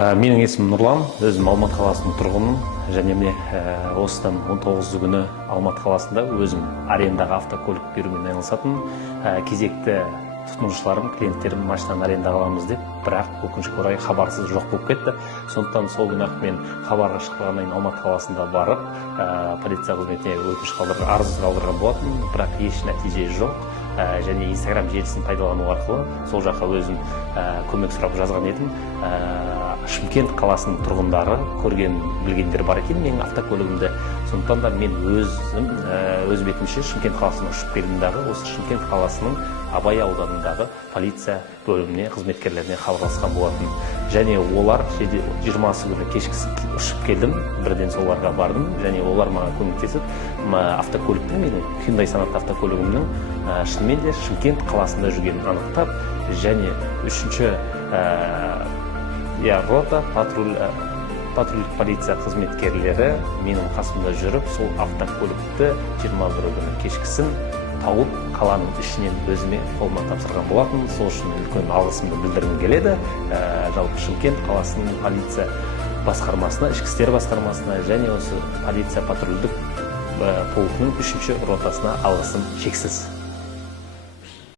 Менің есімім Нұрлан, өзім Алматы қаласының тұрғынымын және міне осыдан 19 күні Алматы қаласында өзім арендаға автокөлік берумен айналысатын кезекті тұтынушыларым, клиенттерім машинаны арендаға аламыз деп, бірақ өкінішке орай хабарсыз жоқ болып кетті. Сондықтан сол күні мен хабарға шыққаннан кейін Алматы қаласында барып, полиция қызметіне өтініш арыз қалдырған болатын, бірақ еш нәтиже жоқ. Және Instagram желісін пайдалану арқылы сол жаққа өзім көмек сұрап жазған едім. Шымкент қаласының тұрғындары көрген білгендер бар екен менің автокөлігімді. Сондықтан да мен өз бетімше Шымкент қаласына ұшып келдім дағы, осы Шымкент қаласының Абай ауданындағы полиция бөліміне, қызметкерлеріне хабарласқан болатын. Және олар 20 күні кешкісі ұшып келдім, бірден соларға бардым, және олар маған көмектесіп, автокөліктің, менің Hyundai Sonata автокөлігімнің шынымен де Шымкент қаласында жүргенін анықтап, және үшінші рота патрульдік полиция қызметкерлері менің қасымда жүріп, сол автокөлікті 21 күні кешкісін тауып, қаланың ішінен өзіме қолыма тапсырған болатын. Сол үшін үлкен алғысымды білдіргім келеді. Жалпы Шымкент қаласының полиция басқармасына, ішкі істер басқармасына және осы полиция патрульдік полкының 3-ші ротасына алғысым шексіз.